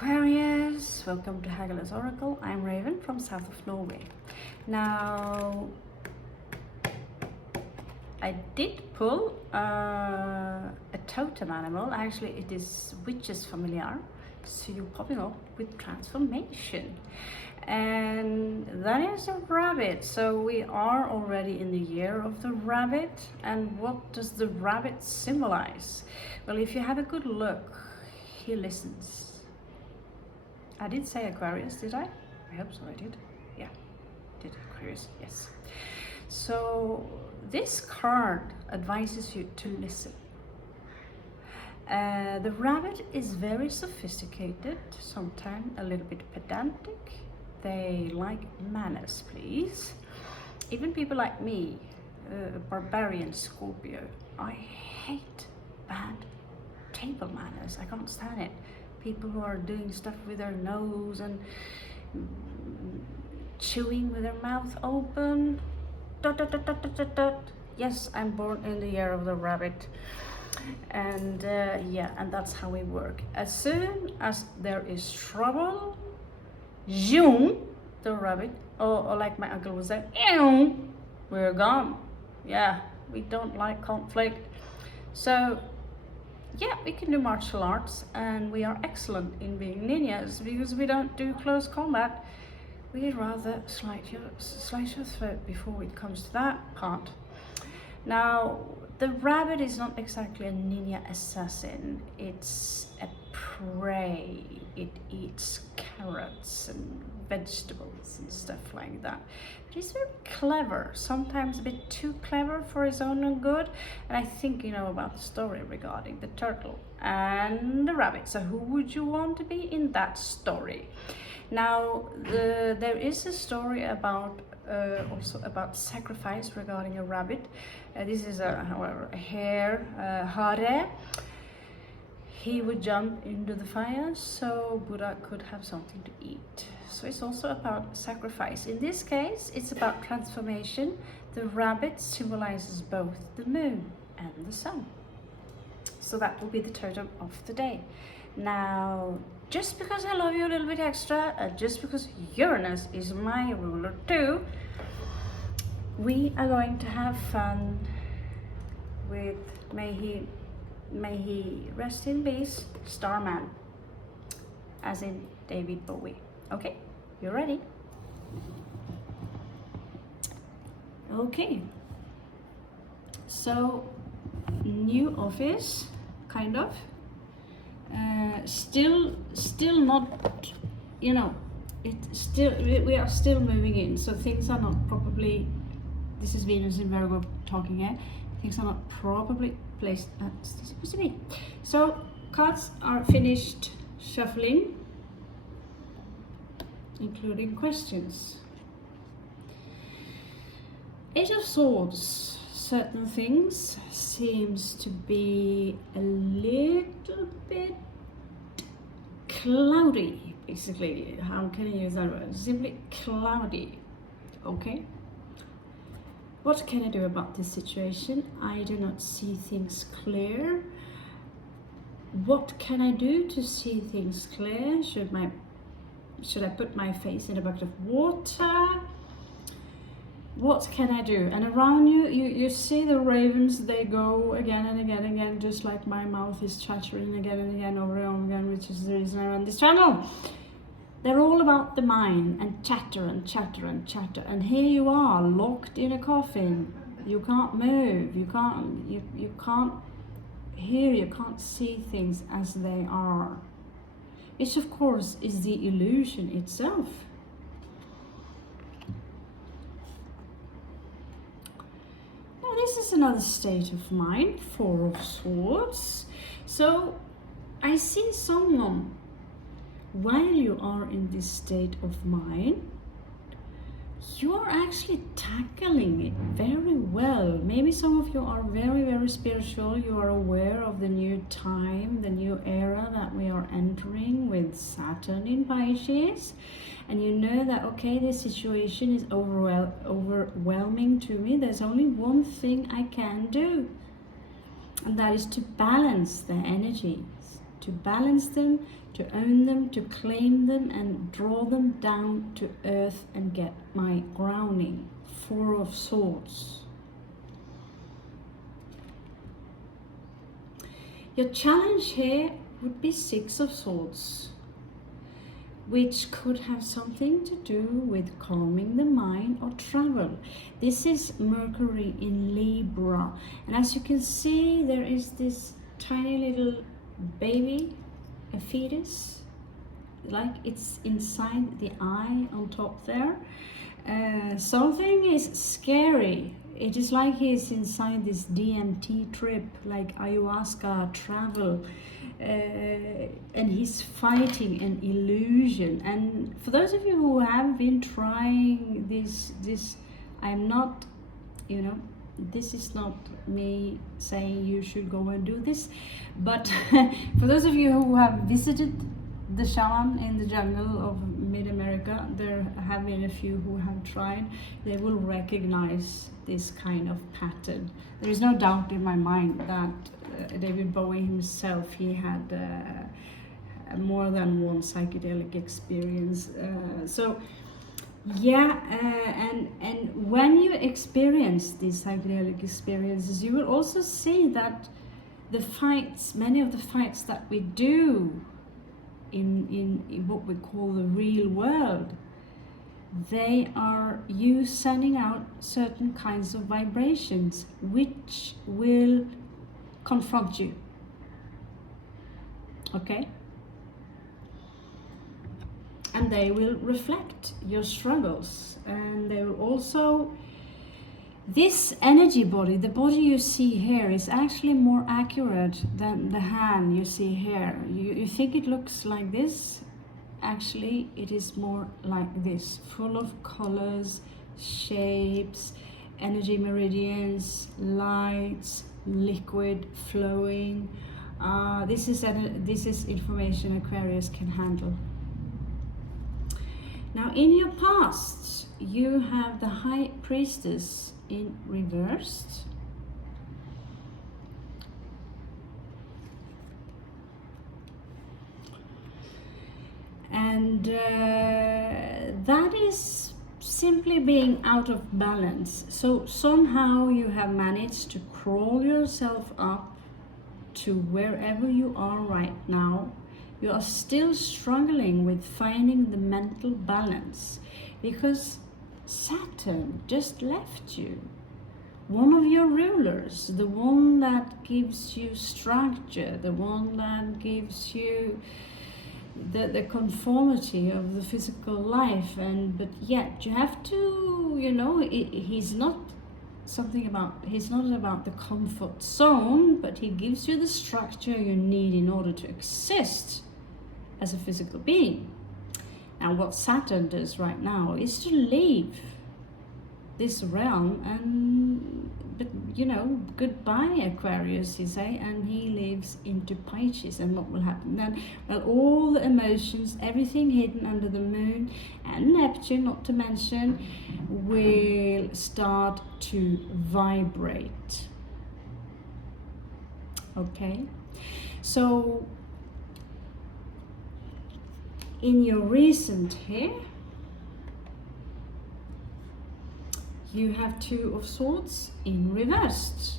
Aquarius, welcome to Hagel's Oracle. I'm Raven from south of Norway. Now, I did pull a totem animal. Actually, it is witch's familiar, so you're popping up with transformation. And that is a rabbit. So we are already in the year of the rabbit. And what does the rabbit symbolize? Well, if you have a good look, he listens. I did say Aquarius, did I? I hope so, I did. Yeah, did Aquarius, yes. So this card advises you to listen. The rabbit is very sophisticated, sometimes a little bit pedantic. They like manners, please. Even people like me, a barbarian Scorpio, I hate bad table manners. I can't stand it. People who are doing stuff with their nose and chewing with their mouth open. Dot, dot, dot, dot, dot, dot. Yes, I'm born in the year of the rabbit. And yeah, and that's how we work. As soon as there is trouble, zoom, the rabbit, or like my uncle would say, ew, we're gone. Yeah, we don't like conflict. So yeah, we can do martial arts, and we are excellent in being ninjas because we don't do close combat. We rather slice your throat before it comes to that part. Now, the rabbit is not exactly a ninja assassin. It's a prey. It eats carrots and vegetables and stuff like that. But he's very clever, sometimes a bit too clever for his own good. And I think you know about the story regarding the turtle and the rabbit. So who would you want to be in that story? Now, there is a story about also about sacrifice regarding a rabbit. This is however, a hare, hare. He would jump into the fire so Buddha could have something to eat. So it's also about sacrifice. In this case, it's about transformation. The rabbit symbolizes both the moon and the sun. So that will be the totem of the day. Now, just because I love you a little bit extra, just because Uranus is my ruler too, we are going to have fun with may he rest in peace, Starman, as in David Bowie. Okay, you ready? Okay, so new office, kind of. Still not, you know, we are still moving in, so things are not probably, this is Venus in Virgo talking here, things are not probably placed as they're supposed to be. So cards are finished shuffling, including questions. Eight of Swords, certain things seems to be a little bit cloudy, basically. How can I use that word? Simply cloudy. Okay. What can I do about this situation? I do not see things clear. What can I do to see things clear? Should I put my face in a bucket of water? What can I do? And around you see the ravens, they go again and again and again, just like my mouth is chattering again and again over and over again, which is the reason I run this channel. They're all about the mind and chatter and chatter and chatter. And here you are, locked in a coffin. You can't move. You can't hear. You can't see things as they are. Which, of course, is the illusion itself. Now, this is another state of mind, Four of Swords. So, I see someone. While you are in this state of mind, you are actually tackling it very well. Maybe some of you are very, very spiritual. You are aware of the new time, the new era that we are entering with Saturn in Pisces. And you know that, okay, this situation is overwhelming to me. There's only one thing I can do. And that is to balance the energies, to balance them, to own them, to claim them, and draw them down to earth and get my grounding. 4 of Swords. Your challenge here would be 6 of Swords, which could have something to do with calming the mind or travel. This is Mercury in Libra, and as you can see, there is this tiny little baby, a fetus, like it's inside the eye on top there. Something is scary. It is like he's inside this DMT trip, like ayahuasca travel, and he's fighting an illusion. And for those of you who have been trying this, I'm not, this is not me saying you should go and do this, but for those of you who have visited the shaman in the jungle of mid-America, there have been a few who have tried. They will recognize this kind of pattern. There is no doubt in my mind that David Bowie himself, he had more than one psychedelic experience. And when you experience these psychedelic experiences, you will also see that many of the fights that we do in what we call the real world, they are you sending out certain kinds of vibrations which will confront you. Okay? And they will reflect your struggles, and they will also, this energy body, the body you see here, is actually more accurate than the hand you see here. You think it looks like this, actually it is more like this, full of colors, shapes, energy meridians, lights, liquid flowing. This is information Aquarius can handle. Now in your past, you have the High Priestess in reversed. And that is simply being out of balance. So somehow you have managed to crawl yourself up to wherever you are right now. You are still struggling with finding the mental balance because Saturn just left you. One of your rulers, the one that gives you structure, the one that gives you the conformity of the physical life, but yet you have to, he's not about the comfort zone, but he gives you the structure you need in order to exist as a physical being. And what Saturn does right now is to leave this realm, but goodbye Aquarius, you say, and he leaves into Pisces. And what will happen then? Well, all the emotions, everything hidden under the moon and Neptune, not to mention, will start to vibrate. Okay, so in your recent here, you have 2 of Swords in reversed.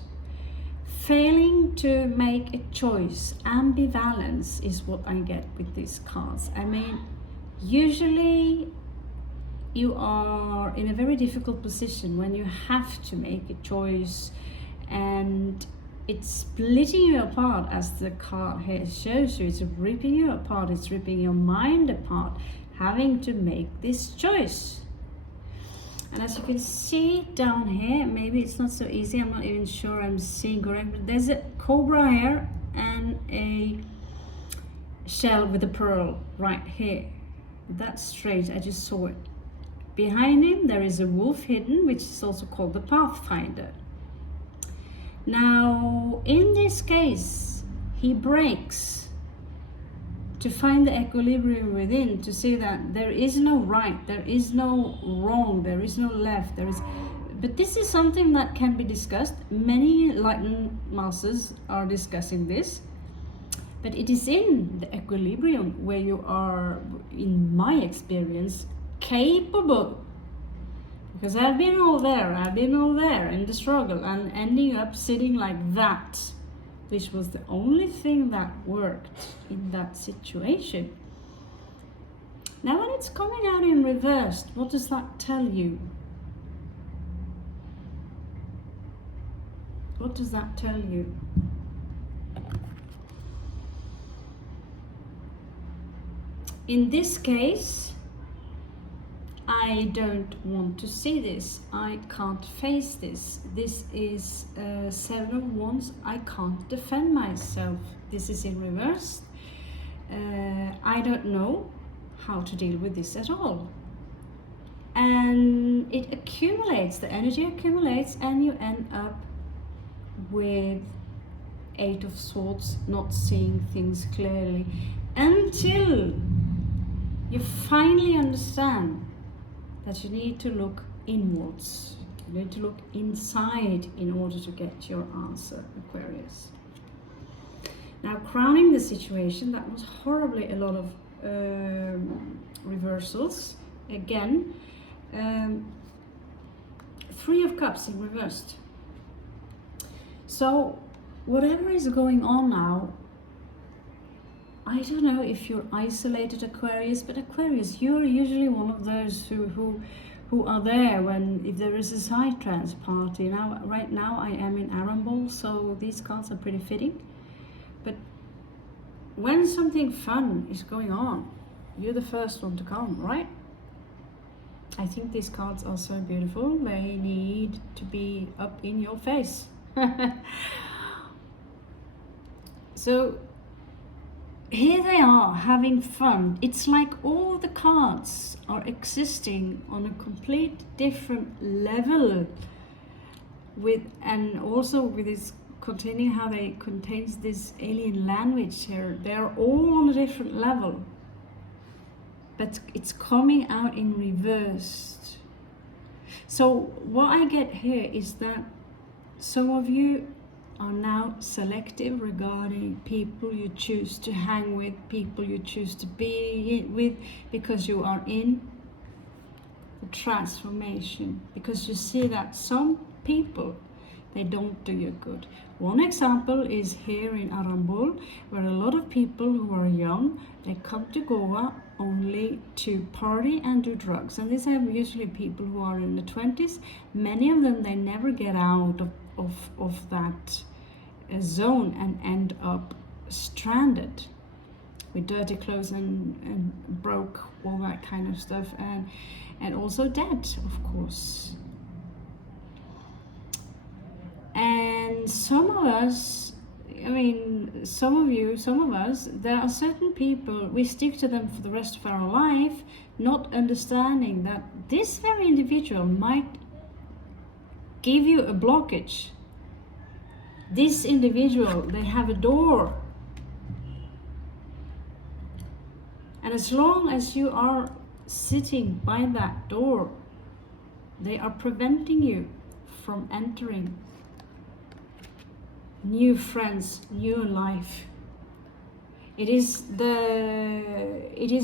Failing to make a choice, ambivalence is what I get with these cards. I mean, usually you are in a very difficult position when you have to make a choice, and it's splitting you apart, as the card here shows you. It's ripping you apart, it's ripping your mind apart, having to make this choice. And as you can see down here, maybe it's not so easy, I'm not even sure I'm seeing correct, but there's a cobra here and a shell with a pearl right here. That's straight, I just saw it. Behind him there is a wolf hidden, which is also called the Pathfinder. Now in this case, he breaks to find the equilibrium within, to see that there is no right, there is no wrong, there is no left, but this is something that can be discussed. Many enlightened masters are discussing this, But it is in the equilibrium where you are, in my experience, capable. Because I've been all there in the struggle and ending up sitting like that, which was the only thing that worked in that situation. Now when it's coming out in reversed, what does that tell you? What does that tell you? In this case, I don't want to see this. I can't face this. This is 7 of Wands. I can't defend myself. This is in reverse. I don't know how to deal with this at all. And it accumulates, the energy accumulates, and you end up with 8 of Swords, not seeing things clearly until you finally understand that you need to look inwards. You need to look inside in order to get your answer, Aquarius. Now, crowning the situation, that was horribly a lot of reversals. Again, 3 of Cups in reversed. So, whatever is going on now, I don't know if you're isolated, Aquarius, but Aquarius, you're usually one of those who are there when, if there is a psytrance party. Now, right now I am in Arambol, so these cards are pretty fitting. But when something fun is going on, you're the first one to come, right? I think these cards are so beautiful. They need to be up in your face. So here they are having fun. It's like all the cards are existing on a complete different level, with, and also with this containing how they contains this alien language here. They're all on a different level, but it's coming out in reversed. So what I get here is that some of you are now selective regarding people you choose to hang with, people you choose to be with, because you are in the transformation, because you see that some people, they don't do you good. One example is here in Arambol, where a lot of people who are young, they come to Goa only to party and do drugs. And these are usually people who are in the 20s. Many of them, they never get out of that zone and end up stranded with dirty clothes and broke, all that kind of stuff, and also dead, of course. And some of us, I mean, some of you, some of us, there are certain people, we stick to them for the rest of our life, not understanding that this very individual might give you a blockage. This individual, they have a door. And as long as you are sitting by that door, they are preventing you from entering new friends, new life. It is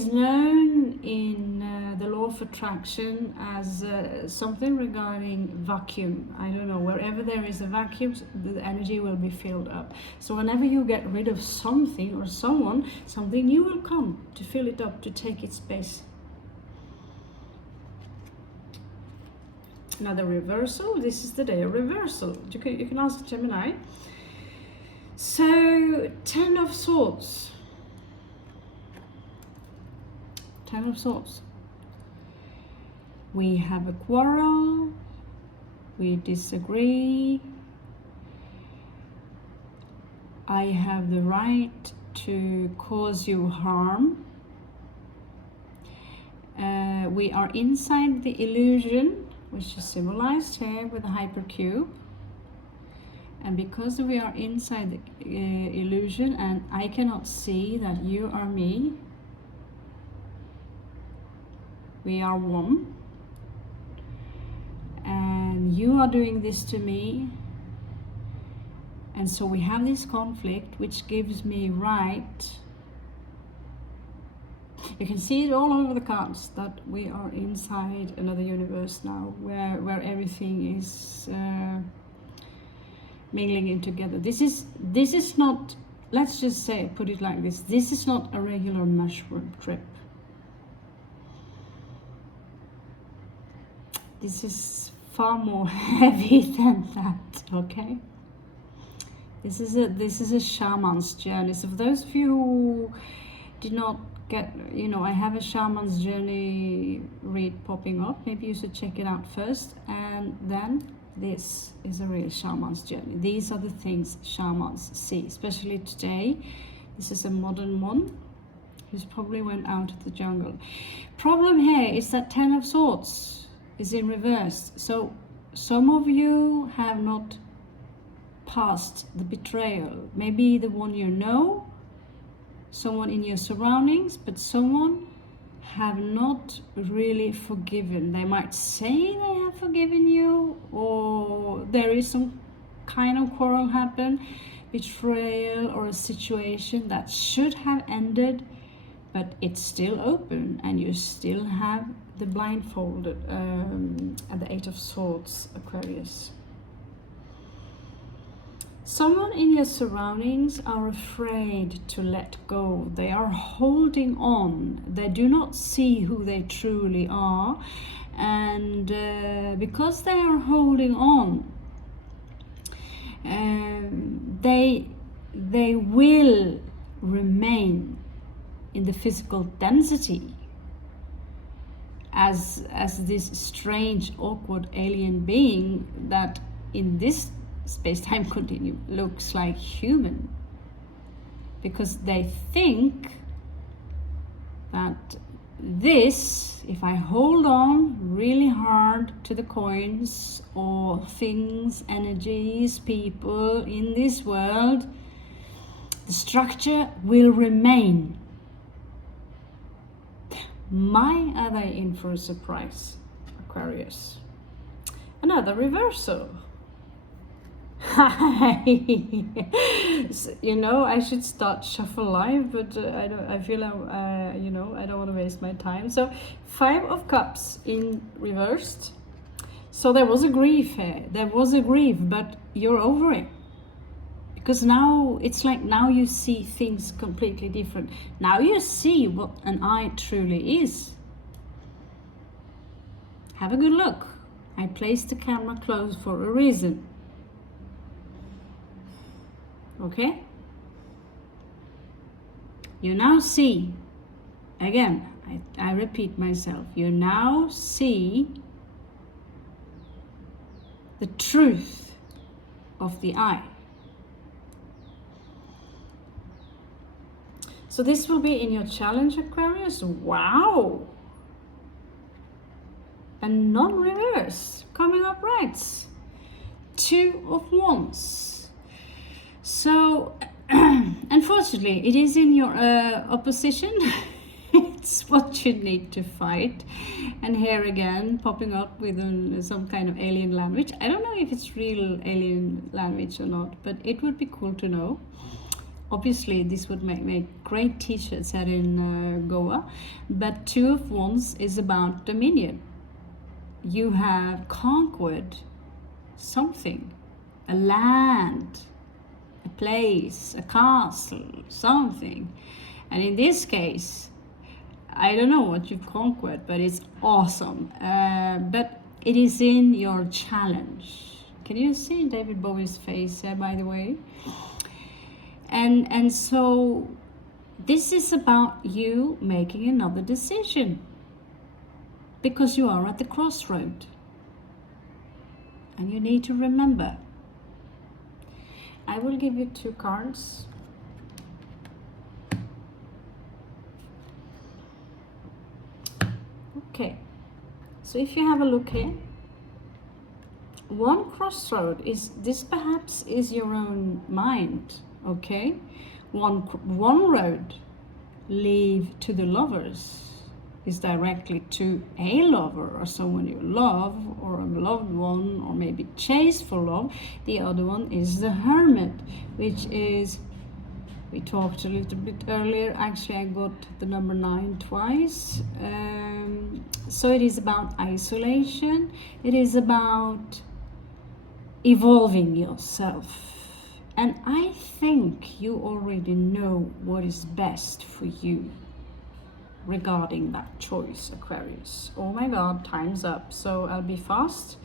known in the law of attraction as something regarding vacuum. I don't know, wherever there is a vacuum, the energy will be filled up. So whenever you get rid of something or someone, something new will come to fill it up, to take its space. Now the reversal, this is the day of reversal. You can ask Gemini. So 10 of Swords. 10 of Swords. We have a quarrel, we disagree, I have the right to cause you harm, we are inside the illusion, which is symbolized here with the hypercube, and because we are inside the illusion and I cannot see that you are me, we are one, and you are doing this to me, And so we have this conflict, which gives me right. You can see it all over the cards that we are inside another universe now, where everything is mingling in together. This is not, let's just say, put it like this, this is not a regular mushroom trip. This is far more heavy than that, okay? This is a shaman's journey. So for those of you who did not get, you know, I have a shaman's journey read popping up. Maybe you should check it out first. And then this is a real shaman's journey. These are the things shamans see, especially today. This is a modern one who's probably went out of the jungle. Problem here is that 10 of Swords is in reverse. So some of you have not passed the betrayal. Maybe the one you know, someone in your surroundings, but someone have not really forgiven. They might say they have forgiven you, or there is some kind of quarrel happen, betrayal, or a situation that should have ended, but it's still open, and you still have the blindfolded at the 8 of Swords, Aquarius. Someone in your surroundings are afraid to let go. They are holding on. They do not see who they truly are. And because they are holding on, they will remain in the physical density as this strange, awkward alien being that in this space-time continuum looks like human, because they think that this, if I hold on really hard to the coins or things, energies, people in this world, the structure will remain. Are they in for a surprise, Aquarius? Another reversal. You know, I should start shuffle live, but I feel you know, I don't want to waste my time. So 5 of Cups in reversed. So there was a grief here. There was a grief, but you're over it. Because now it's like, now you see things completely different. Now you see what an eye truly is. Have a good look. I placed the camera close for a reason. Okay? You now see, again, I repeat myself, you now see the truth of the eye. So this will be in your challenge, Aquarius. Wow! And non-reverse, coming up right. 2 of Wands. So, unfortunately, it is in your opposition. It's what you need to fight. And here again, popping up with some kind of alien language. I don't know if it's real alien language or not, but it would be cool to know. Obviously, this would make great t-shirts out in Goa. But 2 of Wands is about dominion. You have conquered something, a land, a place, a castle, something. And in this case, I don't know what you've conquered, but it's awesome. But it is in your challenge. Can you see David Bowie's face, by the way? And so this is about you making another decision, because you are at the crossroad. And you need to remember. I will give you 2 cards. Okay, so if you have a look here, one crossroad is this, perhaps is your own mind, okay? One road lead to the lovers, is directly to a lover or someone you love or a loved one or maybe chase for love. The other one is the Hermit, which is, we talked a little bit earlier, actually I got the number 9 twice. So it is about isolation, it is about evolving yourself. And I think you already know what is best for you regarding that choice, Aquarius. Oh my God, time's up, so I'll be fast.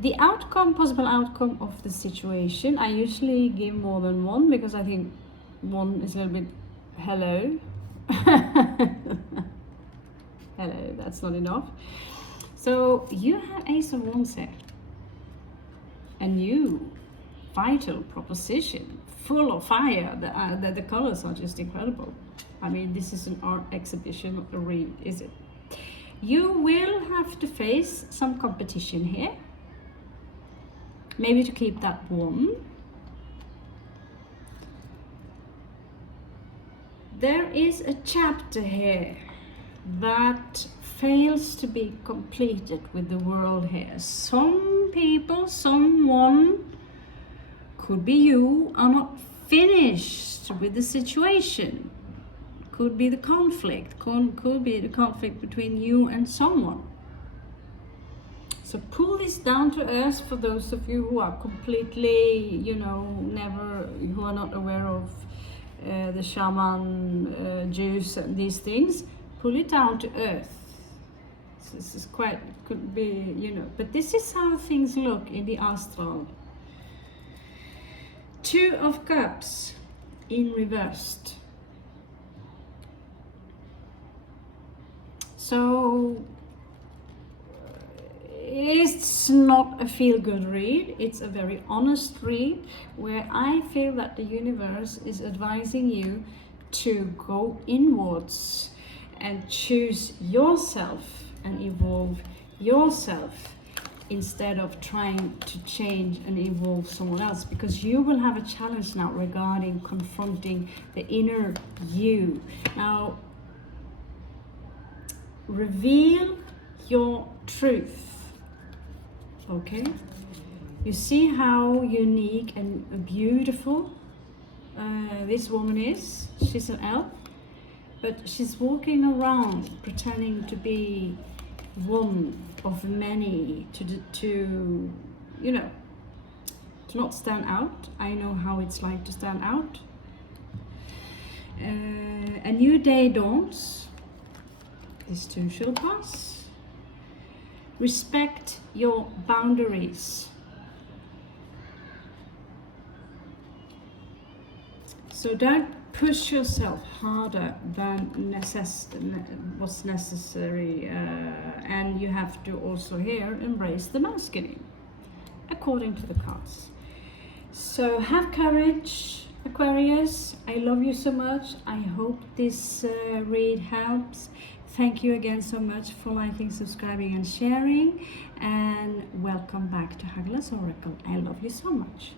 The outcome, possible outcome of the situation, I usually give more than one because I think one is a little bit, hello. Hello, that's not enough. So you have Ace of Wands here. A new, vital proposition, full of fire. The colors are just incredible. I mean, this is an art exhibition, not a read, is it? You will have to face some competition here. Maybe to keep that warm. There is a chapter here that fails to be completed with the world here. Some people, someone, could be you, are not finished with the situation. Could be the conflict, could be the conflict between you and someone. So pull this down to earth for those of you who are completely, you know, who are not aware of the shaman juice and these things. Pull it down to earth. This is quite, could be, you know, but this is how things look in the astral. 2 of Cups in reversed. So it's not a feel-good read, it's a very honest read where I feel that the universe is advising you to go inwards and choose yourself and evolve yourself instead of trying to change and evolve someone else, because you will have a challenge now regarding confronting the inner you. Now, reveal your truth, okay? You see how unique and beautiful this woman is. She's an elf, but she's walking around pretending to be one of many, to you know, to not stand out. I know how it's like to stand out. A new day dawns. This too shall pass. Respect your boundaries. So don't push yourself harder than what's necessary, and you have to also here embrace the masculine, according to the cards. So have courage, Aquarius. I love you so much. I hope this read helps. Thank you again so much for liking, subscribing and sharing, and welcome back to Hagla's Oracle. I love you so much.